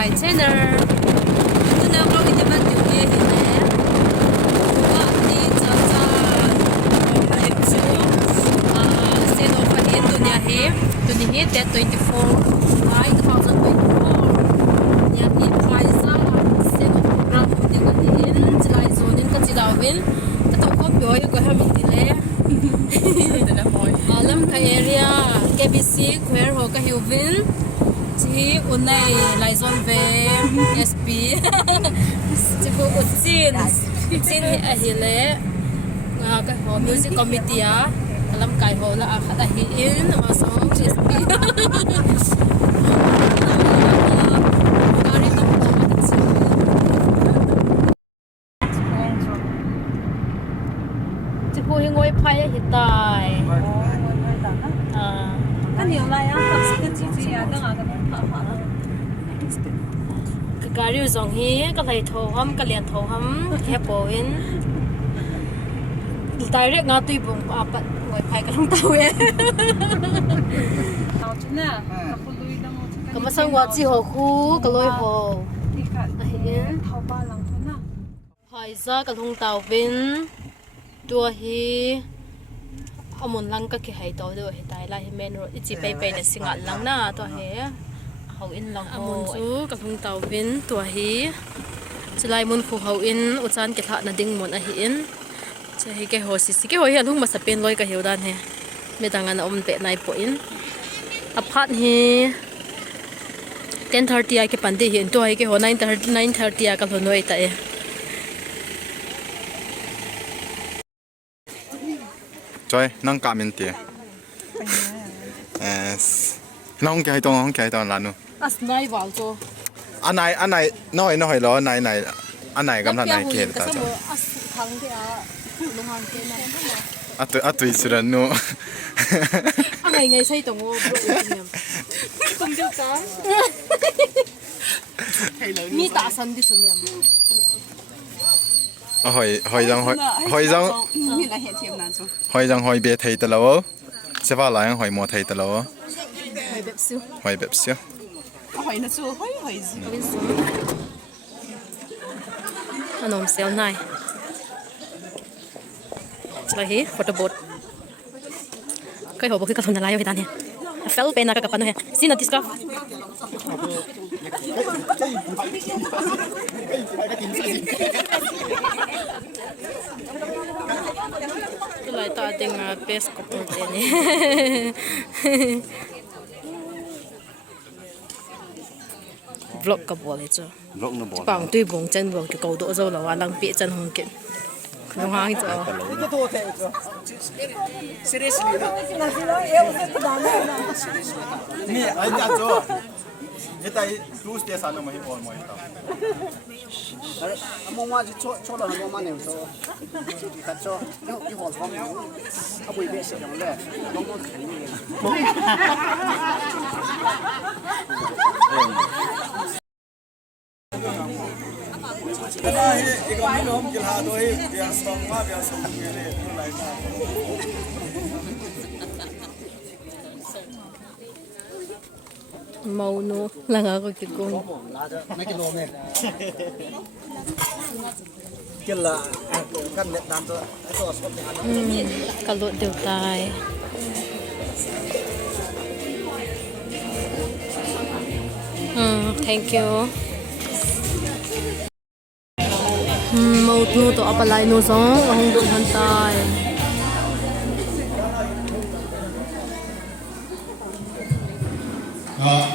my channel. Ito na ako inibat yung iyahin Wati Chacha State of Ahin Dunyahi Dunyahi Date 24 July 2024 Dunyahi Paisa State of Program Dunyahin July Zonin Kachidawin Tatok ko Pyoy ko Hamintile Alam ka area KBC Kwer Ho Ka Hiuvin Chi unay Laizon Ve SP Chibu Utsin Utsin Ahile Nga ka ho music committee alam kay ho la akad ahiin masong SP Kari na mo Chibu hingoy paya hitay Gari zong hi ka lai tho ham ka lian tho ham he poin direct nga tui bung apat wifi ka long tawe ka masang wa chi ho khu ka loi ho ahin phai za ka long taw bin tua hi amun lang ka ki hai to do he tai la hi men ro ichi pe pe na singa lang na to he hau in lang ho amun chu ka thung taw bin to hi chulai mun khu hau in uchan ke tha na ding mon a hi in che hi ke ho si ke ho hi lung ma sa pen loi ka hiu dan he me danga na om pe nai po in a phat hi 10:30 a ke pande hi to hi ke ho 9:30 a ka lonoi ta e Choi, nang kamin tie. Nong kai tong lanu. as nai wal cho Anai noi lo nai anai gam la nai ke ta cho. as thang de a lu han ke na Atu isuran no. angai ngai sai tong o tong jo ka mi ta san di chun yam Hoi jang hoi be thei ta lo. Se va la hoi mo thei ta lo. ai bep su Hoi bep sia. hoi na chu hoi anom sel nai chai hi photo boat kai ho bo ki ka thon na lai hi tan he fel pe na ka pa no he sin na discuss Tulay ta ating best couple din eh. Vlog ka boleh cho. Vlog na boleh. Pang tui bong chen bong ki kau do zo la wa lang pi chen hong kin. Nong hang cho. Seriously na. Ni ai ja cho. Kita cruise dia sana mai pon mai ta. Amo ma ji cho la mo ma ne so. Ka cho. Yo ho so. A bui be se dong le. Dong mo khan ni. Mau no lang ako ki kong. Mấy kilo này. Kia là căn net nam to. To shop ni ana. Kalot dew tai. Thank you. Mau nu to apalai no song hong dun han tai.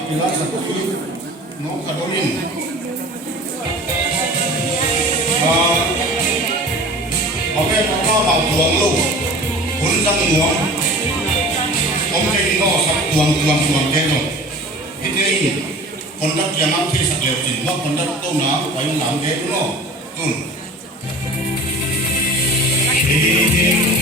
Ila satu no kadorin. Oke, kalau mau tuang lu, unsang nuang. Oke, no sak tuang keno. Ini kontak yang nanti sak lewat no kontak tu na, payung lang ke no, tun. Hallelujah.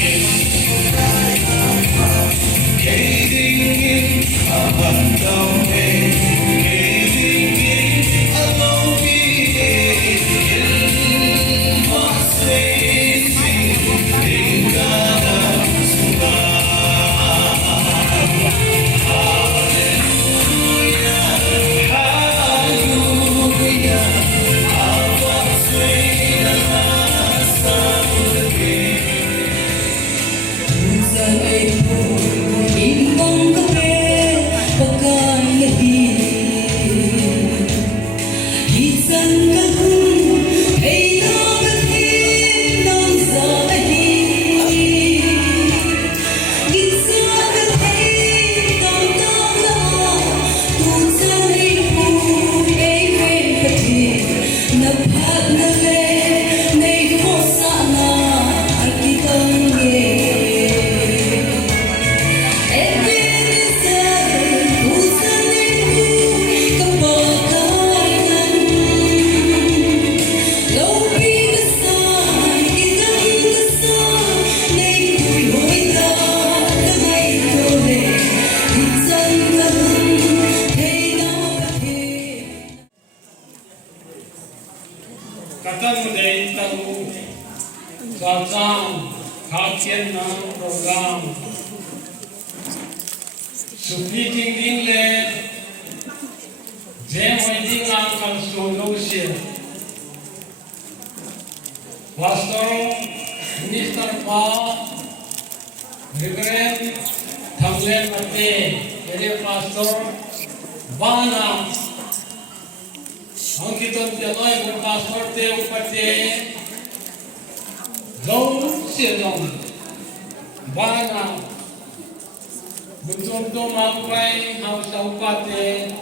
tâm đến tàu giao giao khảo chiến nó program sự phi kinh điển lên dễ hoài đi ngang con số lâu xưa Pastor Minister Pa Reverend Thamlen Mate Jadi Pastor Bana Ang kita tiyanay kung pastor teo pati Low sinong Bana Buntung to magpay Hausaw pati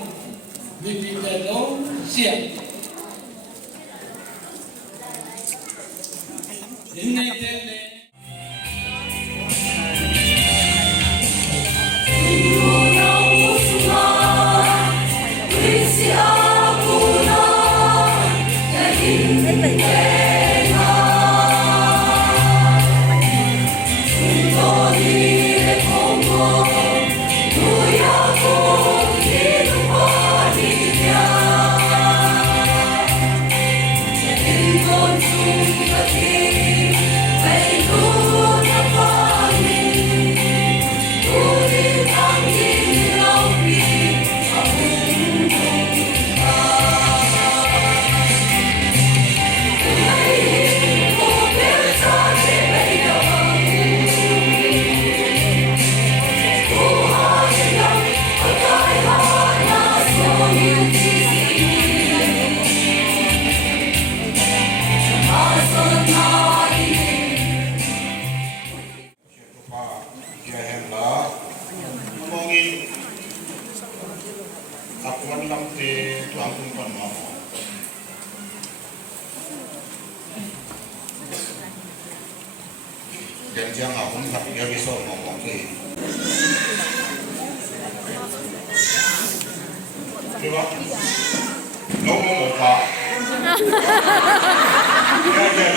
Bipite low siya Innay tele dan siang aku tak dia bisa ngomong ke. Coba, ngomong apa?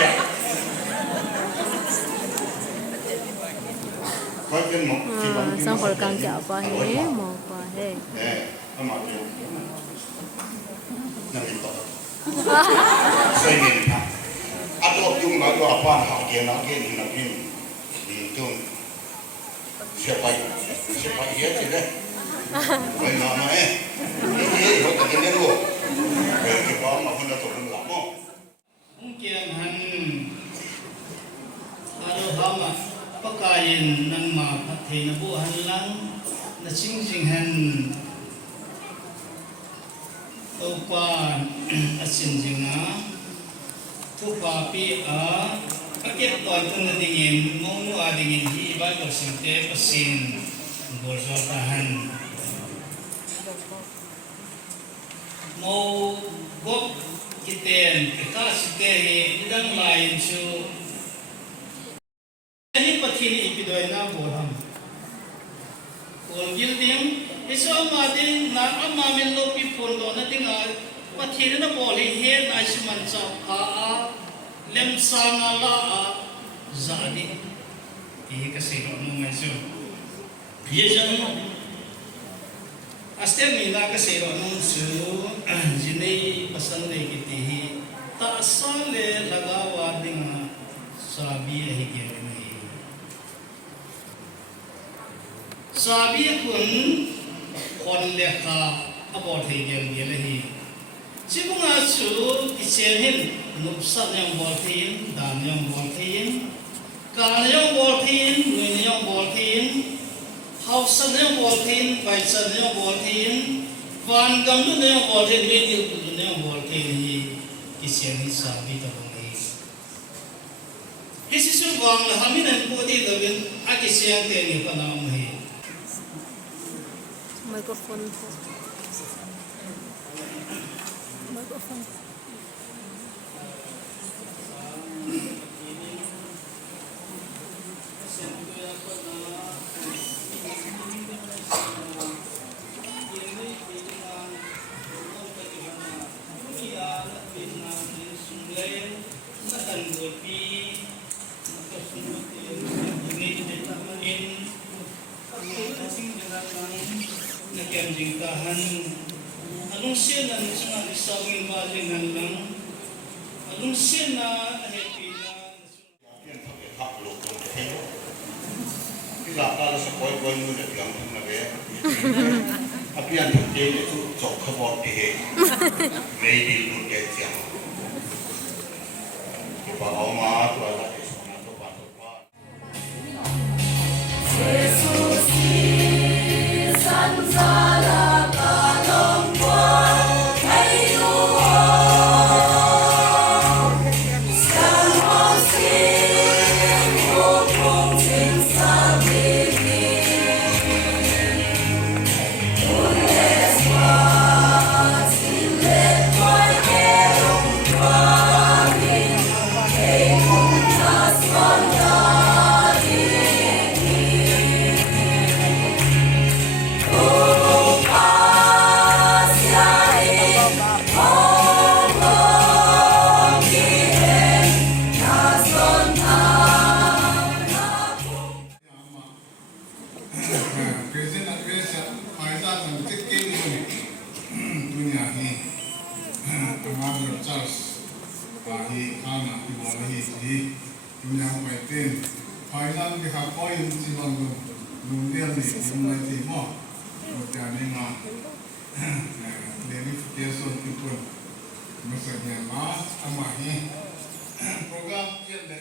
Ya. Kau kan mau? Sang hol kang kia apa he, mau apa he? Sama tu. Nanti tak. Saya ni nak. Atau jung nak apa nak ni. Itu siapa dia tidak main nama ini lo tak kena lo kita mau hendak turun lama mungkin ada hama pakain nama pakai nabu halang na sing upan asin jinga tupa pi Akit tuan tu nadingin, mau adingin hiba bersinte pesin borsor tahan. Mau gop kiten kita sitehi idang lain su. Ini patini ipidoi na boham. Kol gilding, isu amadin na amamin lopi pondo na tingal patini na boli hen aisman sa kaa. Lem sana la jadi ini kasih orang macam dia jangan asal mina kasih orang macam jenis pasal ni kita tak salah lagawa dengan sabi lagi ni sabi pun kon lekha abot lagi lagi Siapa ngasu isehin nupsat yang boltiin, dan yang boltiin, kan yang boltiin, nuin yang boltiin, hausan yang boltiin, baisan yang boltiin, van gamnu yang boltiin, media kudu yang boltiin ini isehin sabi terungi. Hisisul bang lah kami nanti bukti dengan akisyang teni panam ini. Microphone. Anong siya na sa isawin balingan lang nung sin na happy na hấp lục lục thế cái là ta là sẽ coi coi như là tiếng là về hấp yên thực tế là chú chọc khắp bọn thì về đi luôn cái tiếng cái bà ông má tôi là cái số nào tôi bán tôi bán present address ayda ng tikin dunia ni Amado Charles hi kana ibolahi hi dunia paitin final di hapoy silang lumdian ni lumai ti mo mutiani ma verification tipun masanya ma amahi program yende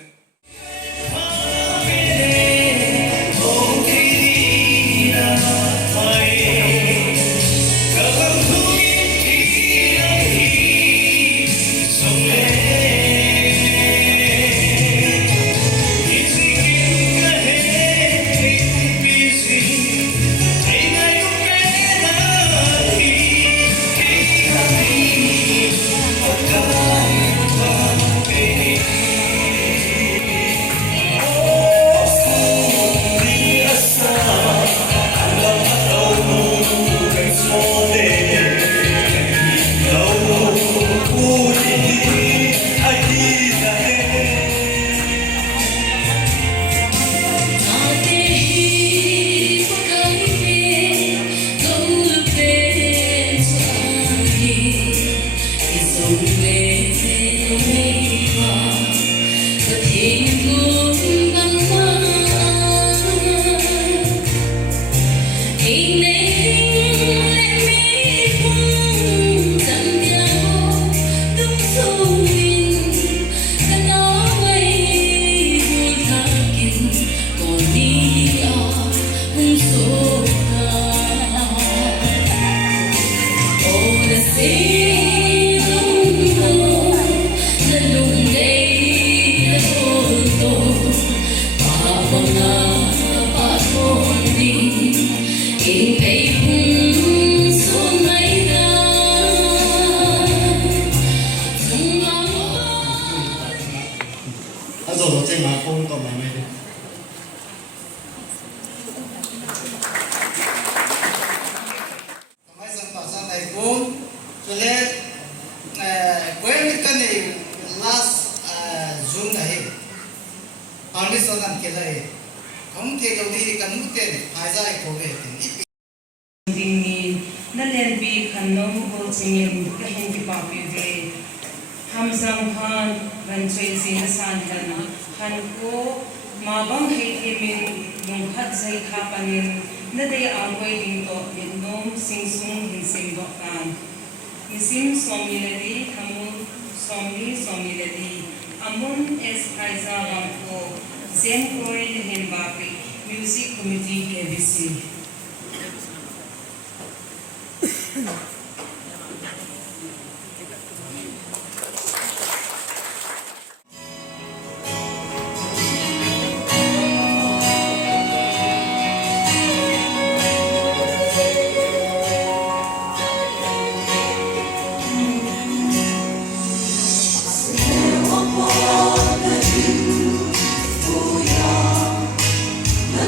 Music Committee KBC.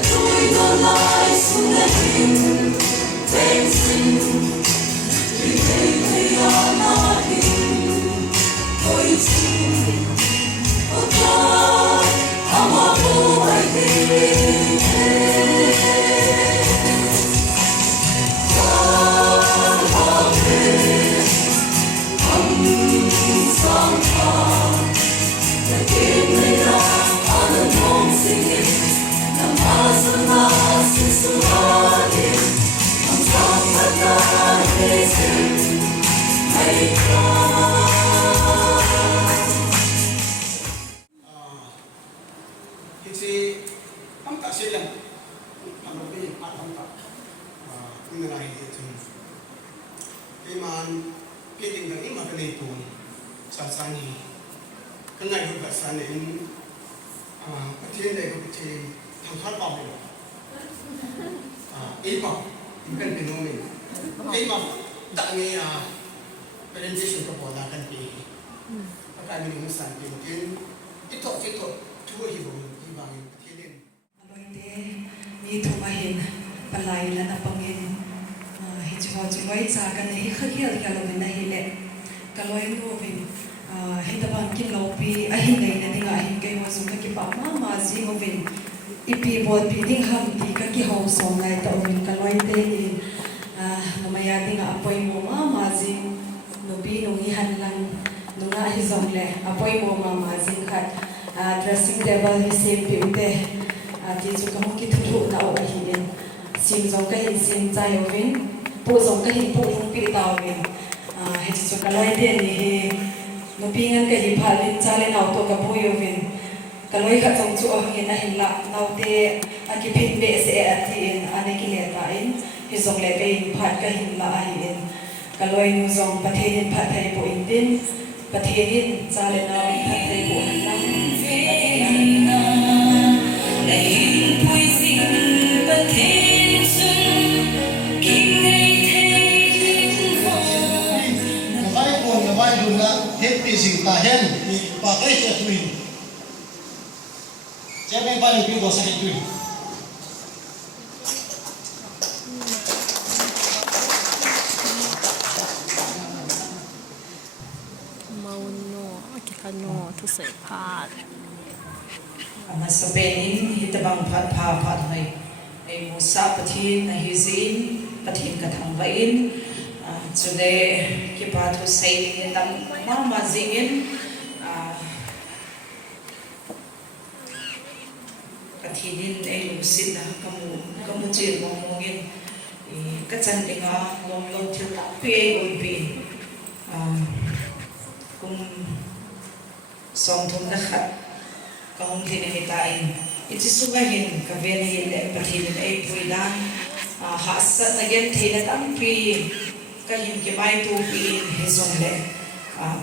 Tôi non lai xuống Isi am tak silang am lebih am tak mengenai itu. Iman pilih dan iman kena itu sasani kena juga sana ini percaya dengan percaya tangkap apa itu. Iman bukan fenomen. Iman tak ni presentation kepada kan di akan dimusnahkan mungkin itu dua hidup. ni thumahin palai la na pangin hi chho choi cha kan hi khakhel kalom na hi le kaloi no vin hi ta ban kin lo pi a hin nei na dinga hin kai ma su ka ki pa ma ji mo vin ipi bot pi ding ham ti ka ki ho som lai ta vin kaloi te ni no maya dinga apoi mo ma ji no bi no hi han lang no na hi som le apoi mo ma ji khat dressing table hi sem pi te thì chúng ta muốn cái thực thụ nào ở hiện xin giống cái hình xin trai ở bên bộ giống cái hình bộ không bị tàu bên hay chúng ta nói tiền thì nó bị ngăn cái hình phạt lên cha lên nào tôi gặp bôi ở bên cái lối khác trong chỗ hiện là hình lạ nào thì cái pin bể sẽ thì anh ấy cái lẽ tại thì giống lẽ bên phạt cái hình lạ hiện cái lối nó giống bắt thế nên phạt thầy bộ in tin bắt thế nên cha lên nào phạt thầy bộ hình lạ hết thì sinh ta hen thì bà cái sẽ tùy sẽ bên ban được có sẽ tùy mau no kita no tu sai phat mà sau bên hi ta bang phat này ai mu sa pathin na hi zin pathin ka thang vain cho để cái bà thu xây nên làm mà zingin pathin ai lu sin na kamu chỉ mong ngin cái chân thì ngã long thiếu pe oi pe cũng song thum na khat ka hong thi ne ta in it's so hin ka ven hi le pathin ai pui dan ha sa na gen thi na tam pi cái hình cái bài tu pi he zong le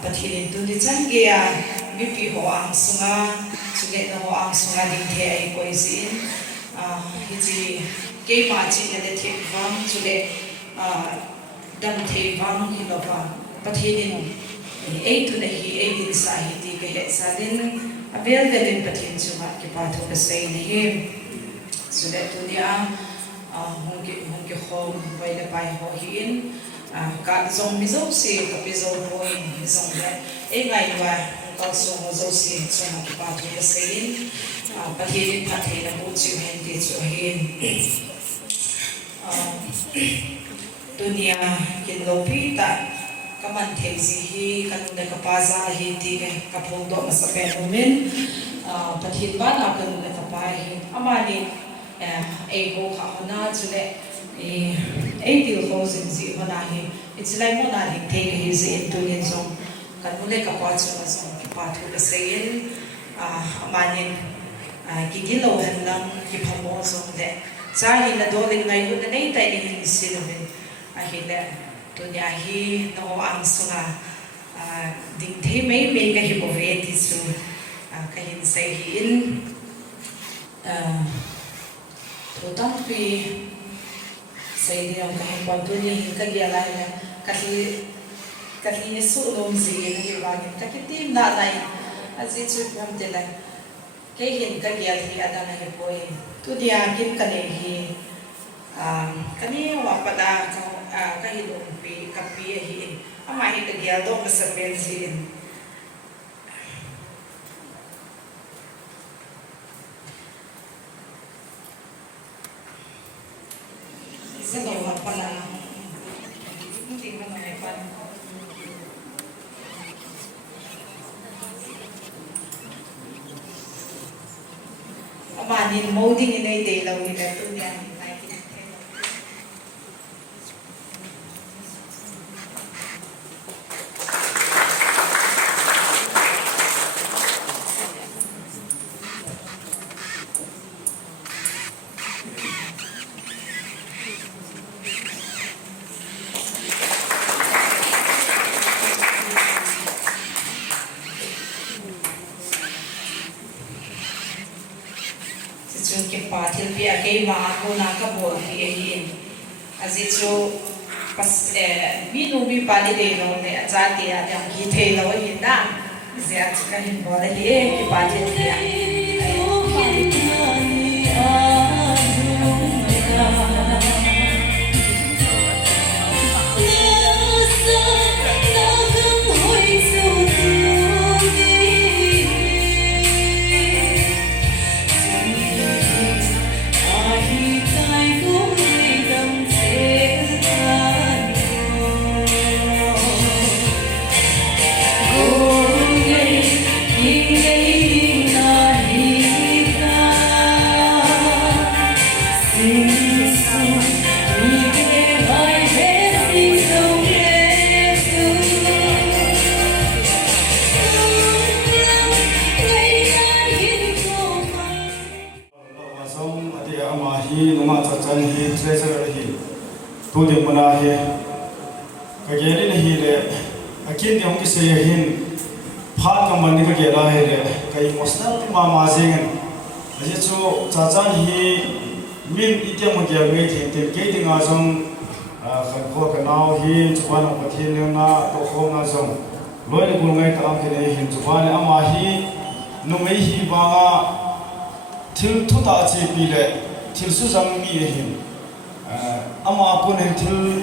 pathin tu ni chang ge a mi pi ho ang sunga chule na ho ang sunga ding the ai koi sin hi ji ke ma chi ne the wang chule dam the wang hi lo pa pathin ai tu ne hi ai din sa hi ti ke he sa din avel velin pathin chuma ke pa thu ka sei ni he chule tu dia hong ke ho vai le pai ho hi in cả dòng mi dâu xì cả mi dâu bôi mi dâu đấy ấy ngày và có số mi dâu xì cho mà cái bao nhiêu cái gì bắt hiện phát hiện là bố chịu hiện thì chịu hiện dunia kin lopi ta kaman thei gì hi kan ne ka pa za hi ti ke ka phong do ma sa pe moment bắt hiện ba na kan ne ka pa hi amani ai ho kha na chule ai điều khó dình dị mà này it's like một này thế cái gì in tu nhiên xong cần muốn lấy cái quan trọng là xong cái part của cái xây mà nên cái lâu hơn lắm cái phong mô xong đấy cha hi là đồ linh này cũng nên tại đi xin mình hi là tu nhà hi nó ăn xong định thế mấy cái hi bảo vệ thì su cái hình xây hin tu tâm vì xây đi ông cái quan tu ni cái gì lại là cái gì số lượng gì này như vậy cái tim đã này gì chút làm thế này cái hiện cái gì thì ada này bôi tu dia kim cái này thì cái này hoặc pada cái hiện ông pi cái pi hi ama hi cái gì đó mà sẽ bên gì sẽ đâu mà phần là không tìm ra này phần mà nhìn mẫu thì như này để lâu như thế tôi nhà này cái mà cô na cái bộ thì in azichu pas mi nu mi pa ni de no ne cha ti a yang ki the lo in da zia chi ka hin bo le ki pa ti tu di mana he kageri ni hi le akin di hong se hin phat ka man ka gera he le kai mosna ti ma ma jeng aje chu cha chan hi min ite mo ge me the te ke ding a jong khan kho ka naw hi chuan ko thi le na to kho na jong loi ni bul ngai ta am ke ne hin chuan ama hi nu mei hi ba nga thil thu ta chi pi le thil su jang mi hin ama pun entil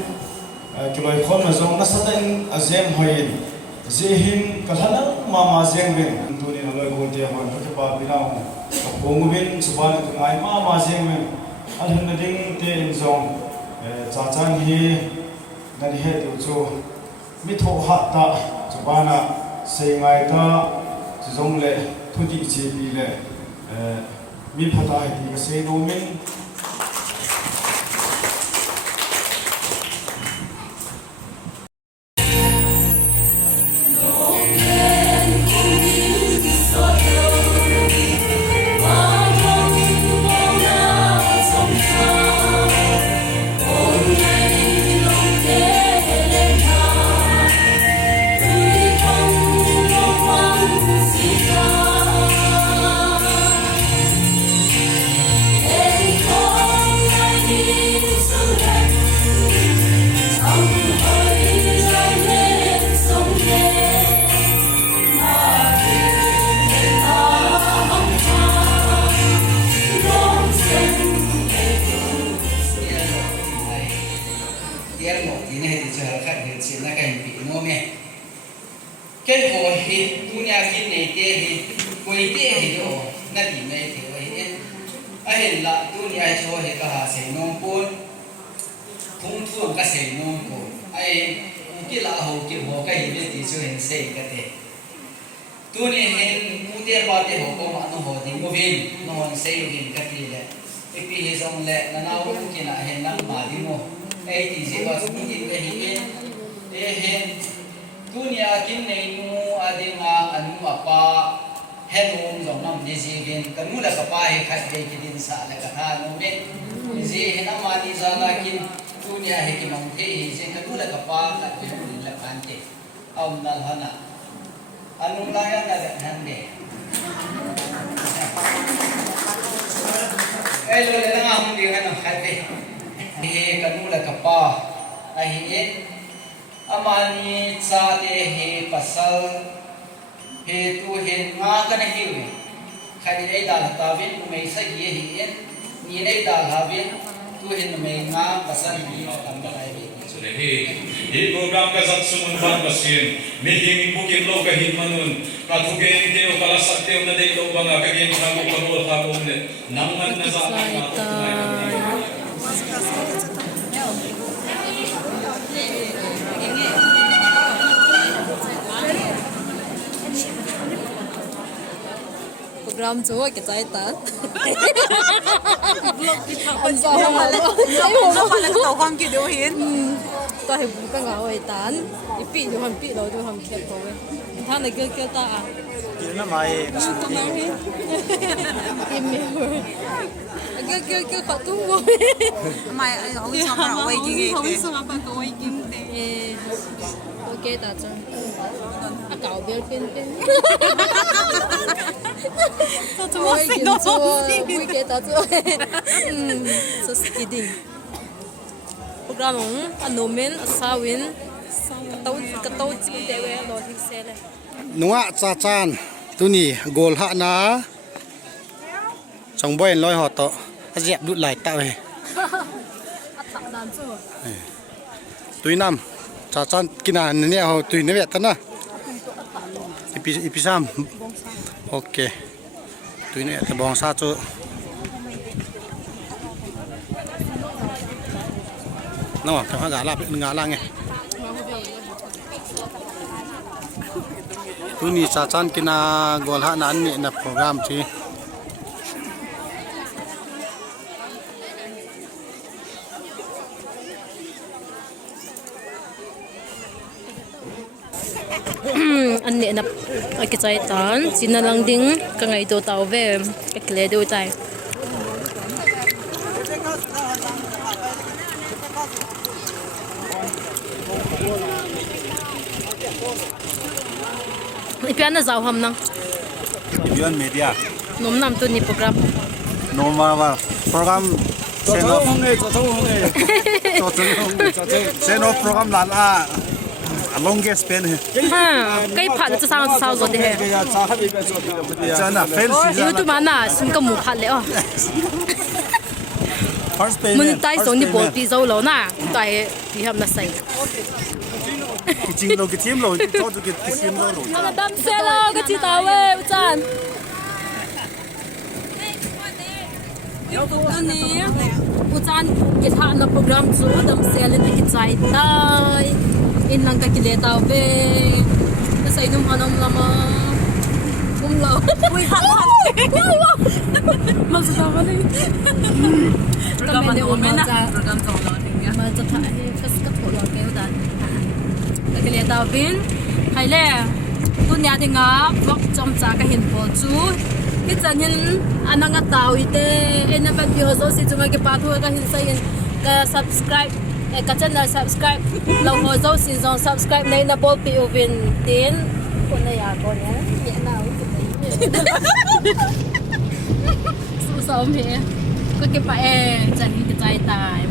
kiloi khon na zong na sadan azem hoin zehin kalhana mama zeng ben tuni na loi bote hon ka pa binau ka pongu ben suban ka ngai mama zeng ben alhan na ding te in zong cha chan hi na ni he tu chu mi tho hat ta subana se ngai ta zong le thudi chi bi le mi phata hi ka se no min cái hồ hi dunia kinh này thế hi quay thế hi đó nó đi mấy thế vậy ai là dunia cho hi cả hà sẽ nông côn thung thung cả sẽ nông côn ai cái là hồ cái hi biết thì cho hình sẽ cái thế dunia hin mudia ba thế hồ có mà nó hồ thì mua vin nó hồ sẽ vin cái gì đấy cái gì xong lệ là nào cũng chỉ là hình năng mà đi mua ai thì sẽ có những cái hi hin dunia kin nei nu adinga anu apa helum zong nam dizigin kanu la kapa he khat de kidin sa la katha no me ji hena mani zala kin dunia he ki mang the hi je kanu la kapa khat de la kan te am dal hana anu la ya na han de ai lo le nga hum di hana khat de he kanu la kapa ai he amani cha te he pasal he tu he nga ka na hi we khani dai dal ta vin mai sa ye hi en ni dai dal ha vin tu he mai nga pasal hi tam ba ai sule hi program ka zat sumun ban pasin meeting bukin lo ka hin manun ka thuge ni te o kala sakte na dei lo banga ka gen sang ko ko tha ko ne namman na za ka to mai program chúa cái trái tán tàu không kịp điều hiến ta hay bù cái ngáo ấy tán ít bị rồi hầm bị rồi hầm khép rồi thằng này kêu ta à nó mày im miệng kêu khó tung rồi mày không biết sao mà quay kinh nghiệm ok 给大家，啊搞边边边，怎么会弄会给大家，这是一定。program ang nomen asawin kataw chim dewe lo thing sele nunga cha chan tuni gol ha na chong boy loi ho to azep du lai ta we atak dan chu tui nam cha chan kina ne ho tui ne ta na ipi sam okay tui ne ta bong sa chu nó thằng gà la nghe tu ni cha chan kina gol ha nan ni na program chi an ne na cái chai tan chin na lang ding ka ngai to taw ve ka kle do tai ipian na zaw ham nang Ipian media. nom nam tu ni program Normal program seno seno program lan a longest span he. ha kai phat cha sang sa zo de he Chana fail season. yu tu mana sin ka mu phat le o First payment. mun tai so ni bol pi zo lo na tai pi ham na sai Jing lo ke team lo to to ke team lo lo. Hãy đăng ký kênh Ghiền Mì Gõ để không bỏ lỡ những cái lẽ tao bin hay lẽ tôi nhà thì ngã vóc trong giá cái hiện phố chú cái chân hiện anh đang tao ite em đã bắt video rồi thì chúng cái part thôi cái hiện say cái subscribe cái channel subscribe lâu hồi rồi thì dòng subscribe này là bộ pi ovin tiền con này à con nhé nhẹ nào số số mẹ có cái phải chân cái trái tài